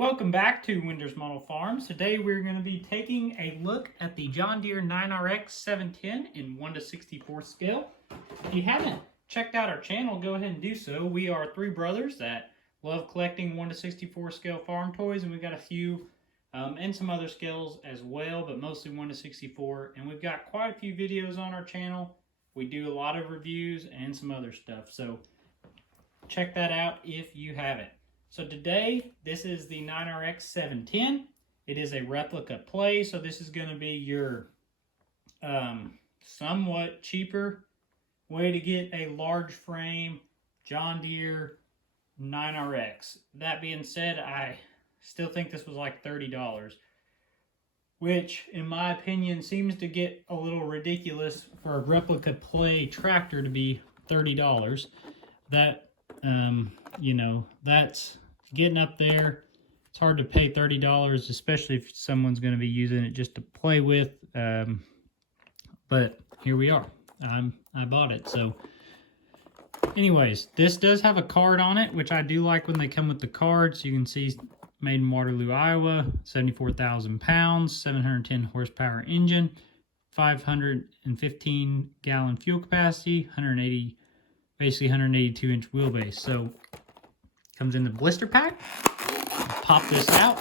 Welcome back to Winders Model Farms. Today we're going to be taking a look at the John Deere 9RX 710 in 1:64 scale. If you haven't checked out our channel, go ahead and do so. We are three brothers that love collecting 1:64 scale farm toys, and we've got a few and some other scales as well, but mostly 1:64. And we've got quite a few videos on our channel. We do a lot of reviews and some other stuff, so check that out if you haven't. So today, this is the 9RX 710. It is a replica play, so this is going to be your somewhat cheaper way to get a large frame John Deere 9RX. That being said, I still think this was like $30, which in my opinion seems to get a little ridiculous for a replica play tractor to be $30. That you know, that's getting up there. It's hard to pay $30, especially if someone's going to be using it just to play with. But here we are. I bought it. So anyways, this does have a card on it, which I do like when they come with the cards. You can see made in Waterloo, Iowa, 74,000 pounds, 710 horsepower engine, 515 gallon fuel capacity, 180 basically 182-inch wheelbase. So comes in the blister pack. Pop this out.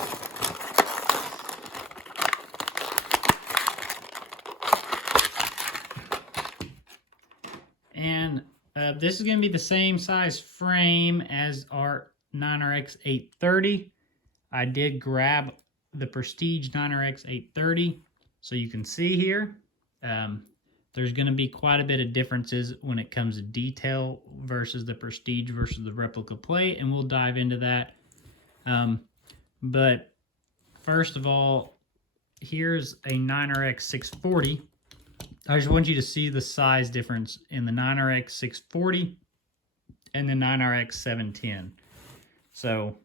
And this is going to be the same size frame as our 9RX 830. I did grab the Prestige 9RX 830, so you can see here. There's going to be quite a bit of differences when it comes to detail versus the Prestige versus the replica plate, and we'll dive into that. But first of all, here's a 9RX 640. I just want you to see the size difference in the 9RX 640 and the 9RX 710. So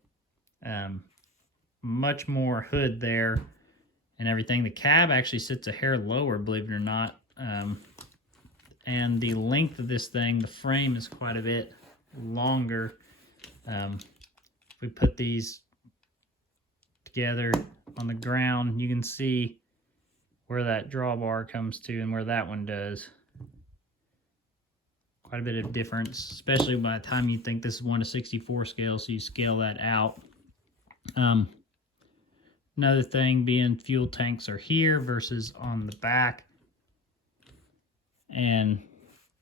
much more hood there and everything. The cab actually sits a hair lower, believe it or not. And the length of this thing, the frame is quite a bit longer. If we put these together on the ground, you can see where that drawbar comes to and where that one does. Quite a bit of difference, especially by the time you think this is 1:64 scale, so you scale that out. Another thing being fuel tanks are here versus on the back. And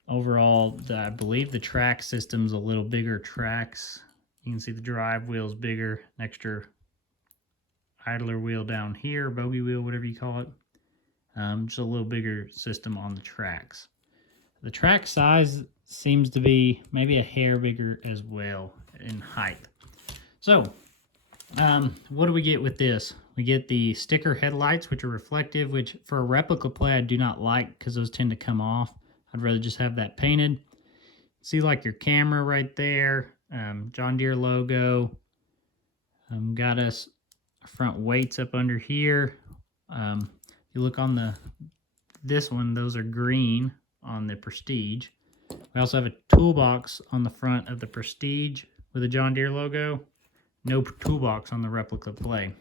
overall, I believe the track system's a little bigger tracks. You can see the drive wheel's bigger, an extra idler wheel down here, bogey wheel, whatever you call it. Just a little bigger system on the tracks. The track size seems to be maybe a hair bigger as well in height. So, what do we get with this? We get the sticker headlights, which are reflective, which for a replica play I do not like because those tend to come off. I'd rather just have that painted. See like your camera right there, John Deere logo. Got us front weights up under here. You look on this one, those are green on the Prestige. We also have a toolbox on the front of the Prestige with a John Deere logo. No toolbox on the replica play.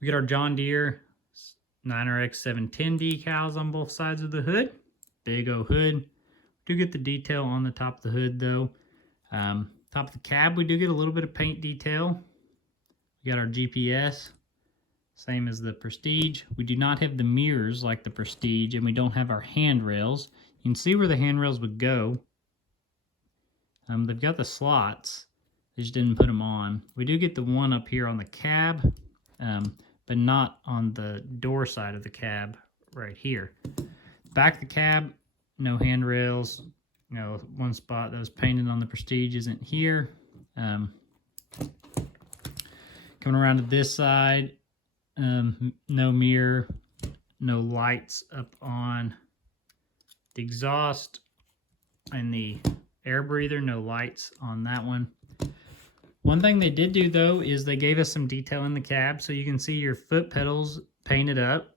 We get our John Deere 9RX 710 decals on both sides of the hood. Big old hood. Do get the detail on the top of the hood though. Top of the cab, we do get a little bit of paint detail. We got our GPS, same as the Prestige. We do not have the mirrors like the Prestige, and we don't have our handrails. You can see where the handrails would go. They've got the slots. They just didn't put them on. We do get the one up here on the cab, but not on the door side of the cab right here. Back of the cab, no handrails. You know, one spot that was painted on the Prestige isn't here. Coming around to this side, no mirror, no lights up on the exhaust and the air breather, no lights on that one. One thing they did do though is they gave us some detail in the cab, so you can see your foot pedals painted up.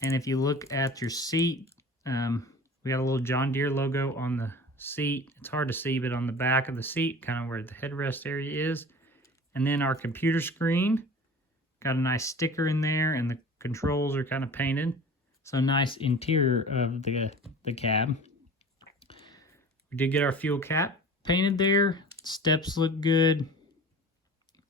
And if you look at your seat, we got a little John Deere logo on the seat. It's hard to see, but on the back of the seat, kind of where the headrest area is, And then our computer screen, got a nice sticker in there, and the controls are kind of painted. So nice interior of the cab. We did get our fuel cap painted there. Steps look good.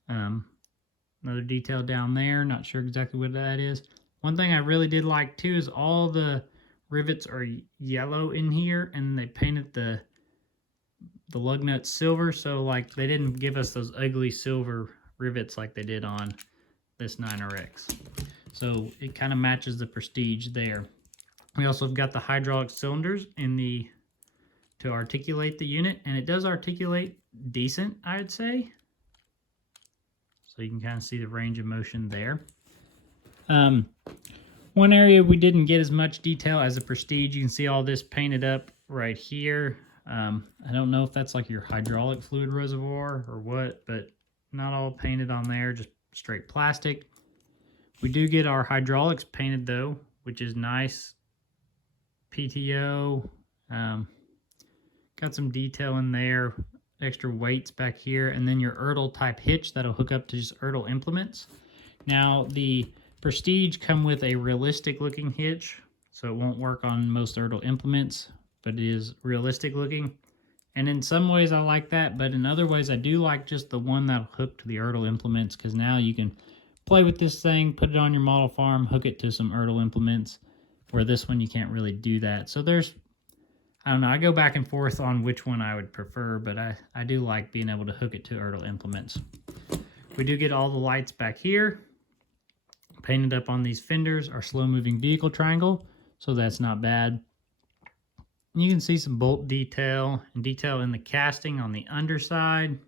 Another detail down there. Not sure exactly what that is. One thing I really did like too is all the rivets are yellow in here, and they painted the lug nuts silver. So like they didn't give us those ugly silver rivets like they did on this 9RX. So it kind of matches the Prestige there. We also have got the hydraulic cylinders in to articulate the unit, and it does articulate decent, I'd say. So you can kind of see the range of motion there. One area we didn't get as much detail as the Prestige. You can see all this painted up right here. I don't know if that's like your hydraulic fluid reservoir or what, but not all painted on there, just straight plastic. We do get our hydraulics painted though, which is nice. PTO, got some detail in there, extra weights back here, and then your Ertl type hitch that'll hook up to just Ertl implements. Now the Prestige come with a realistic looking hitch, so it won't work on most Ertl implements, but it is realistic looking. And in some ways I like that, but in other ways I do like just the one that'll hook to the Ertl implements, because now you can play with this thing, put it on your model farm, hook it to some Ertl implements, where this one you can't really do that. So there's, I don't know, I go back and forth on which one I would prefer, but I do like being able to hook it to Ertl implements. We do get all the lights back here, painted up on these fenders, our slow moving vehicle triangle, so that's not bad. You can see some bolt detail and detail in the casting on the underside.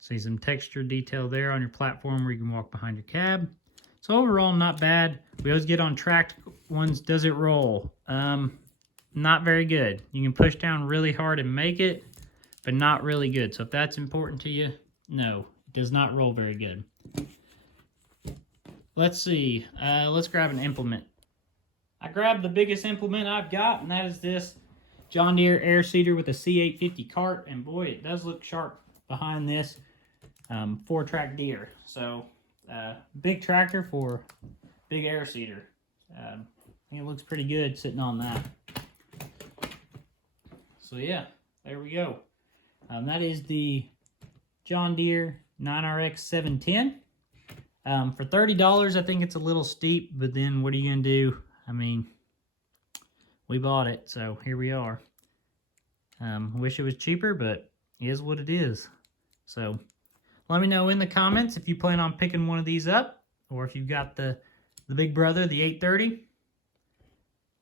See some texture detail there on your platform where you can walk behind your cab. So overall, not bad. We always get on tracked ones, does it roll? Not very good. You can push down really hard and make it, but not really good. So if that's important to you, no, it does not roll very good. Let's see, let's grab an implement. I grabbed the biggest implement I've got, and that is this John Deere air seeder with a C850 cart, and boy, it does look sharp behind this 4-track Deere. So big tractor for big air seeder. I think it looks pretty good sitting on that. So yeah, there we go. That is the John Deere 9RX 710. For $30, I think it's a little steep, but then what are you going to do? I mean, we bought it, so here we are. Wish it was cheaper, but it is what it is. So let me know in the comments if you plan on picking one of these up, or if you've got the big brother, the 830.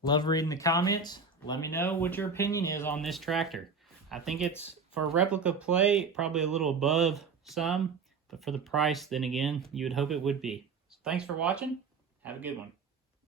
Love reading the comments. Let me know what your opinion is on this tractor. I think it's, for a replica play, probably a little above some, but for the price, then again, you would hope it would be. So thanks for watching. Have a good one.